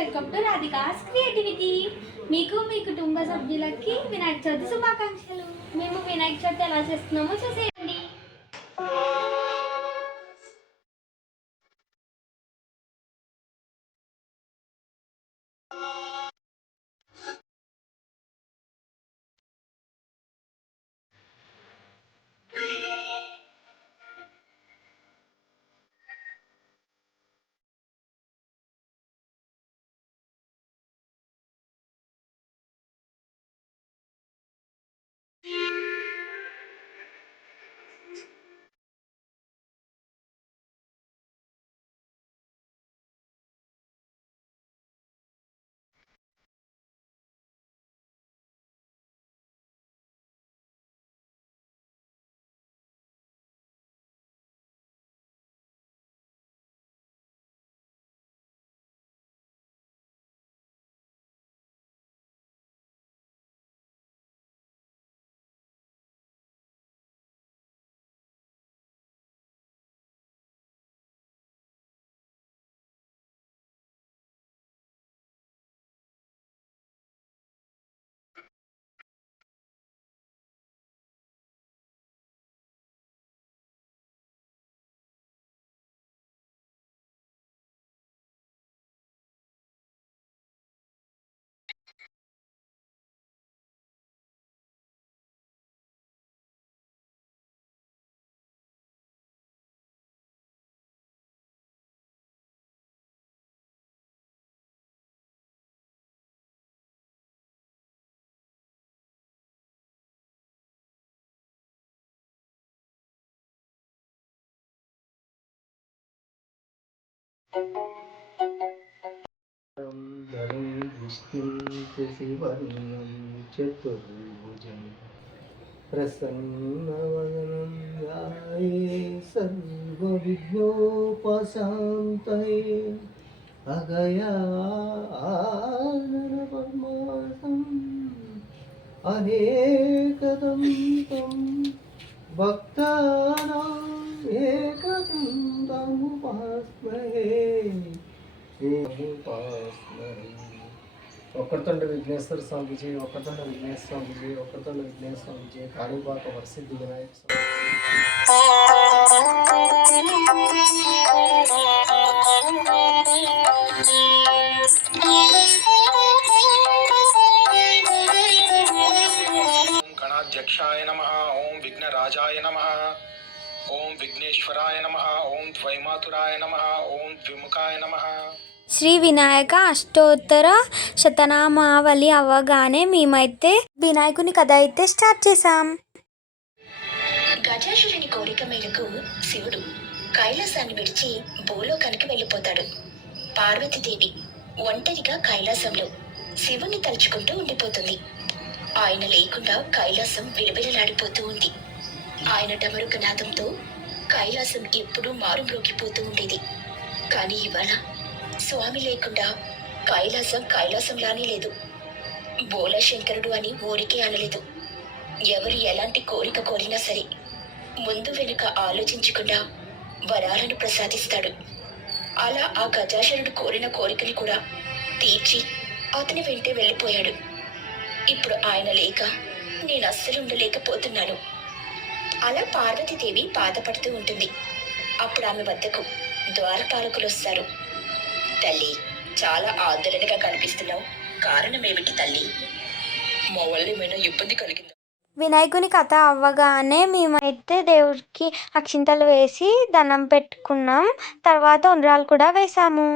Welcome to Radhika's creativity. మీకు మీ కుటుంబ సభ్యులకి వినాయక చవితి శుభాకాంక్షలు. మేము వినాయక చవితి ఎలా చేస్తున్నామో చూసేయండి. धनं विष्णुं शशिवर्णं चतुर्भुजं प्रसन्नवदनं ध्याये सर्वविघ्नोपशान्तये अगजाननपद्मार्कम् अनेकदन्तं भक्तानाम् एकदन्तमुपास्महे ఒక్కరితండ్రి విఘ్నేశ్వర స్వామి జయ, ఒక్కరితండ్రి విఘ్నేశ్వర స్వామి జయ, ఒక్కరితండ్రి విఘ్నేశ్వర స్వామి జయ, కాణిపాక వరసిద్ధి వినాయక స్వామి. గణాధ్యక్షాయ నమః. ఓం విఘ్నరాజాయ నమః. ఓం విఘ్నేశ్వరాయ నమః. ఓం ద్వైమాతురాయ నమః. ఓం ద్విముఖాయ నమః. శ్రీ వినాయక అష్టోత్తర శతనామావళి అవ్వగానే మేమైతే వినాయకుని కథ అయితే స్టార్ట్ చేసాం. గజాసురుని కోరిక మేరకు శివుడు కైలాసాన్ని విడిచి భూలోకానికి వెళ్ళిపోతాడు. పార్వతీదేవి ఒంటరిగా కైలాసంలో శివుణ్ణి తలుచుకుంటూ ఉండిపోతుంది. ఆయన లేకుండా కైలాసం విలవిలలాడిపోతూ ఉంది. ఆయన డమరుక నాదంతో కైలాసం ఎప్పుడూ మారుమ్రోగిపోతూ ఉండేది. కానీ ఇవాళ స్వామి లేకుండా కైలాసం కైలాసంలానే లేదు. బోలశంకరుడు అని ఊరికే అనలేదు. ఎవరు ఎలాంటి కోరిక కోరినా సరే ముందు వెనుక ఆలోచించకుండా వరాలను ప్రసాదిస్తాడు. అలా ఆ గజాసురుడు కోరిన కోరికని కూడా తీర్చి అతని వెంటే వెళ్ళిపోయాడు. ఇప్పుడు ఆయన లేక నేను అస్సలు ఉండలేకపోతున్నాను. అలా పార్వతీదేవి బాధపడుతూ ఉంటుంది. అప్పుడు ఆమె వద్దకు ద్వారపాలకులు వస్తారు. తల్లి, చాలా ఆందోళనగా కనిపిస్తున్నావు. కారణం ఏమిటి తల్లి? మా వల్ల ఏమైనా ఇబ్బంది కలిగిందా? వినాయకుని కథ అవ్వగానే మేమైతే దేవుడికి అక్షింతలు వేసి దండం పెట్టుకున్నాం. తర్వాత ఉండ్రాలు కూడా వేసాము.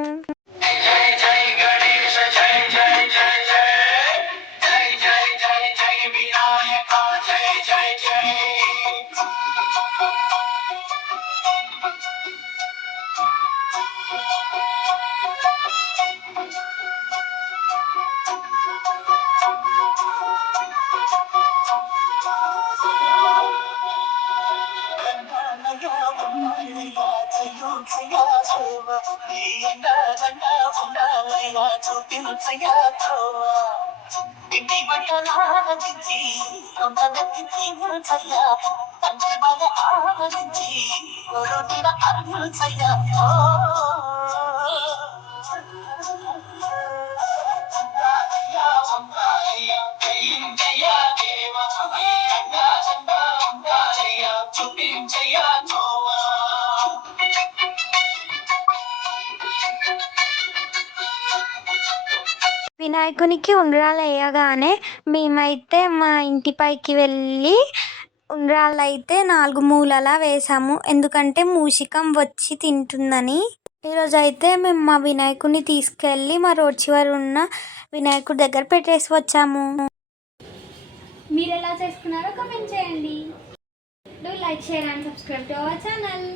ఇంటి బట్టలాలదించి తండ్రి బాధ ఆలదించి అరుణ అరుణ వినాయకునికి ఉండ్రాలు వేయగానే మేమైతే మా ఇంటి పైకి వెళ్ళి ఉండ్రాళ్ళు అయితే 4 మూలలా వేసాము, ఎందుకంటే మూషికం వచ్చి తింటుందని. ఈరోజు అయితే మేము మా వినాయకుడిని తీసుకెళ్ళి మా రోడ్ చివర ఉన్న వినాయకుడి దగ్గర పెట్టేసి వచ్చాము. మీరు ఎలా చేసుకున్నారో కామెంట్ చేయండి. Do like, share and subscribe to our channel.